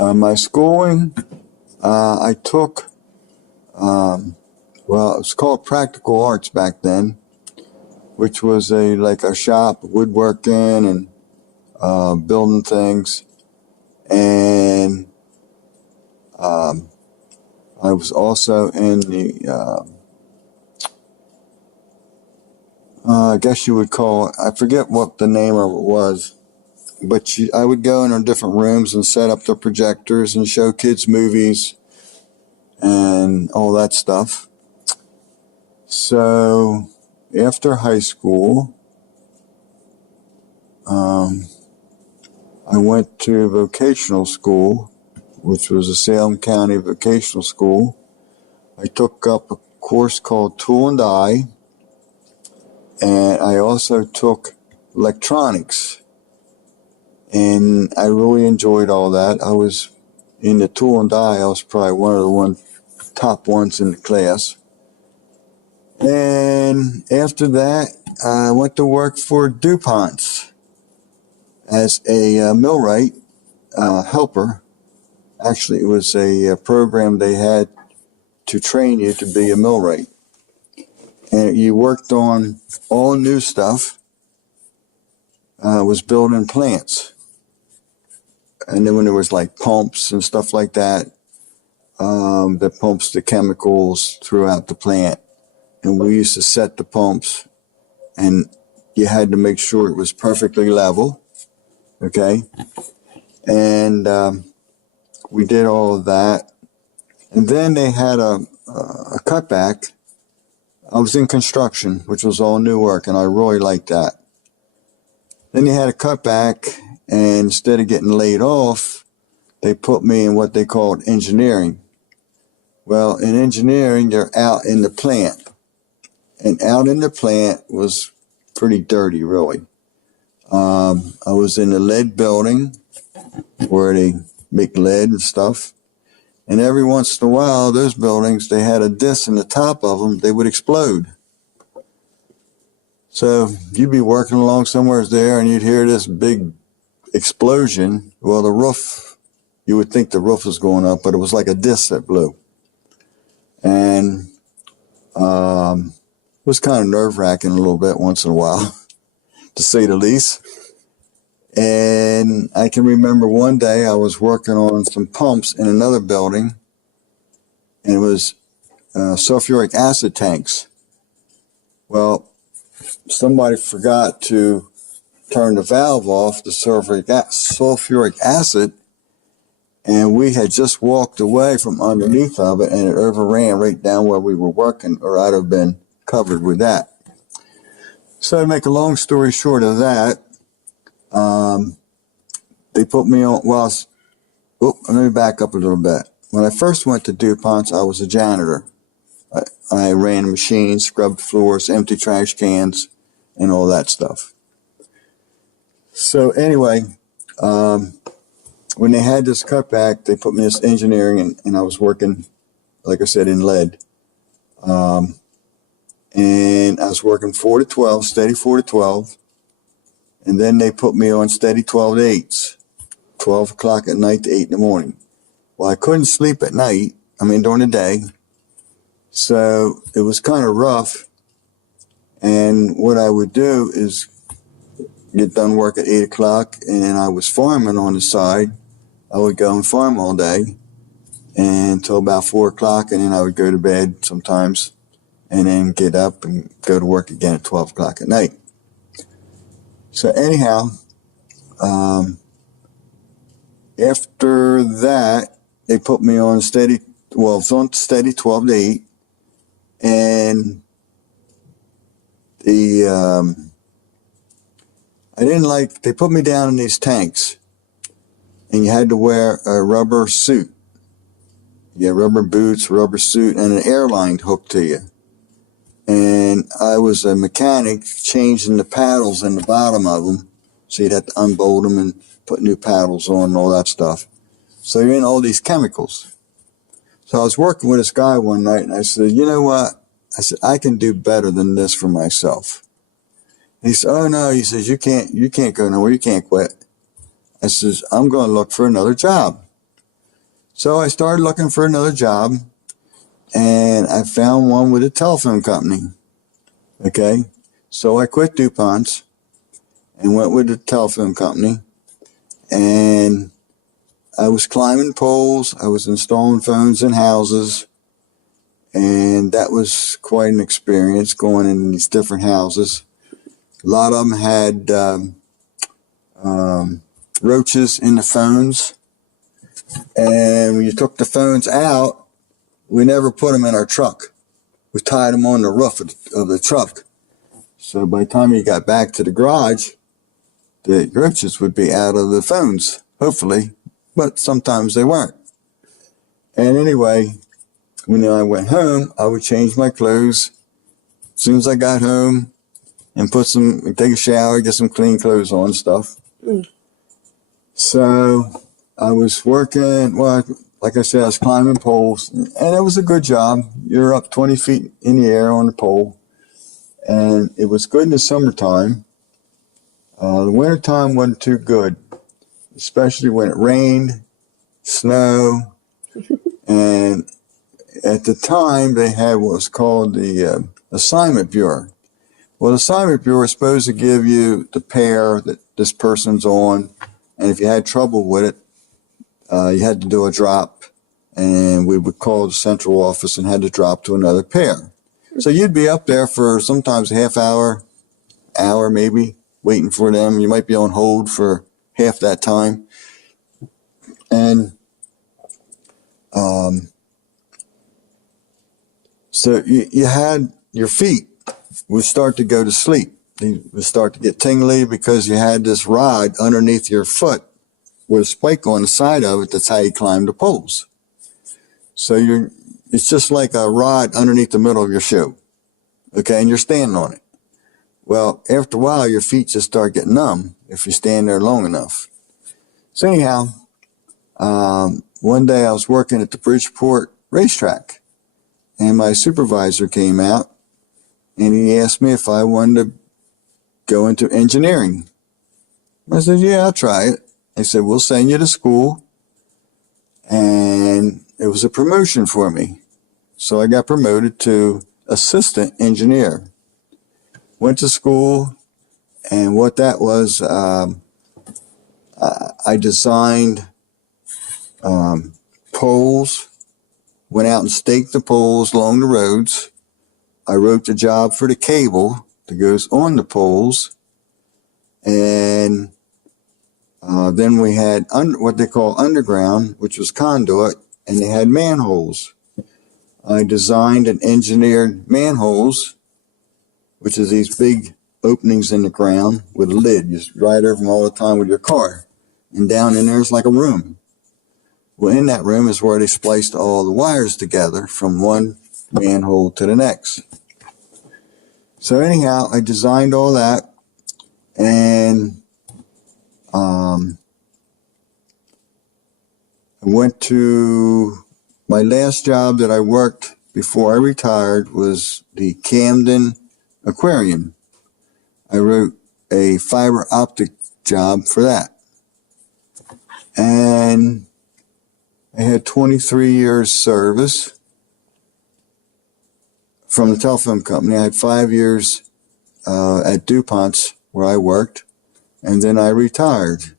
My schooling, I took, well, it was called Practical Arts back then, which was like a shop, woodworking and building things. And I was also in the, I guess you would call it, I forget what the name of it was, but I would go in different rooms and set up the projectors and show kids movies and all that stuff. So after high school, I went to vocational school, which was a Salem County vocational school. I took up a course called Tool and Die, and I also took electronics. And I really enjoyed all that. I was in the Tool and Die. I was probably one of the top ones in the class. And after that, I went to work for DuPont's as a millwright helper. Actually, it was a program they had to train you to be a millwright. And you worked on all new stuff. Was building plants. And then when there was like pumps and stuff like that, that pumps the chemicals throughout the plant. And we used to set the pumps, and you had to make sure it was perfectly level. Okay. And we did all of that. And then they had a cutback. I was in construction, which was all new work, and I really liked that. Then they had a cutback, and instead of getting laid off, they put me in what they called engineering. Well, in engineering, you're out in the plant. And out in the plant was pretty dirty, really. I was in the lead building where they make lead and stuff. And every once in a while, those buildings, they had a disc in the top of them, they would explode. So you'd be working along somewhere there and you'd hear this big explosion. Well, the roof, you would think the roof was going up, but it was like a disc that blew. And it was kind of nerve-wracking a little bit once in a while, to say the least. And I can remember one day I was working on some pumps in another building, and it was sulfuric acid tanks. Well, somebody forgot to turn the valve off, the sulfuric acid, and we had just walked away from underneath of it, and it overran right down where we were working, or I'd have been covered with that. So to make a long story short of that, they put me on, let me back up a little bit. When I first went to DuPont's, I was a janitor. I ran machines, scrubbed floors, emptied trash cans, and all that stuff. So anyway, when they had this cutback, they put me in this engineering, and I was working, like I said, in lead. And I was working 4 to 12, steady 4 to 12. And then they put me on steady 12 to 8s, 12 o'clock at night to 8 in the morning. Well, I couldn't sleep at night, during the day. So it was kind of rough. And what I would do is get done work at 8 o'clock, and then I was farming on the side. I would go and farm all day until about 4 o'clock, and then I would go to bed sometimes, and then get up and go to work again at 12 o'clock at night. So anyhow, after that, they put me on steady, well, it was on steady 12 to 8, and they put me down in these tanks, and you had to wear a rubber suit. You had rubber boots, rubber suit, and an airline hooked to you. And I was a mechanic changing the paddles in the bottom of them. So you'd have to unbolt them and put new paddles on and all that stuff. So you're in all these chemicals. So I was working with this guy one night, and I said, you know what? I said, I can do better than this for myself. He said, oh no, he says, you can't go nowhere, you can't quit. I says, I'm going to look for another job. So I started looking for another job, and I found one with a telephone company. Okay, so I quit DuPont's and went with the telephone company, and I was climbing poles, I was installing phones in houses, and that was quite an experience going in these different houses. A lot of them had roaches in the phones, and when you took the phones out, we never put them in our truck. We tied them on the roof of the truck. So by the time you got back to the garage, the roaches would be out of the phones, hopefully, but sometimes they weren't. And anyway, when I went home, I would change my clothes as soon as I got home and take a shower, get some clean clothes on and stuff. So I was working, well, like I said, I was climbing poles, and it was a good job. You're up 20 feet in the air on the pole, and it was good in the summertime. The wintertime wasn't too good, especially when it rained, snow, and at the time they had what was called the assignment bureau. Well, the assignment bureau is supposed to give you the pair that this person's on, and if you had trouble with it, you had to do a drop, and we would call the central office and had to drop to another pair. So you'd be up there for sometimes a half hour maybe, waiting for them. You might be on hold for half that time. And so you had your feet would start to go to sleep. They would start to get tingly because you had this rod underneath your foot with a spike on the side of it. That's how you climb the poles. So it's just like a rod underneath the middle of your shoe. Okay, and you're standing on it. Well, after a while, your feet just start getting numb if you stand there long enough. So anyhow, one day I was working at the Bridgeport racetrack, and my supervisor came out, and he asked me if I wanted to go into engineering. I said, yeah, I'll try it. They said, we'll send you to school, and it was a promotion for me. So I got promoted to assistant engineer. Went to school, and what that was, I designed poles, went out and staked the poles along the roads. I wrote the job for the cable that goes on the poles, and then we had what they call underground, which was conduit, and they had manholes. I designed and engineered manholes, which is these big openings in the ground with a lid. You just ride over them all the time with your car. And down in there is like a room. Well, in that room is where they spliced all the wires together from one manhole to the next. So anyhow, I designed all that, and I went to my last job that I worked before I retired was the Camden Aquarium. I wrote a fiber optic job for that. And I had 23 years service from the telephone company. I had 5 years at DuPont's where I worked, and then I retired.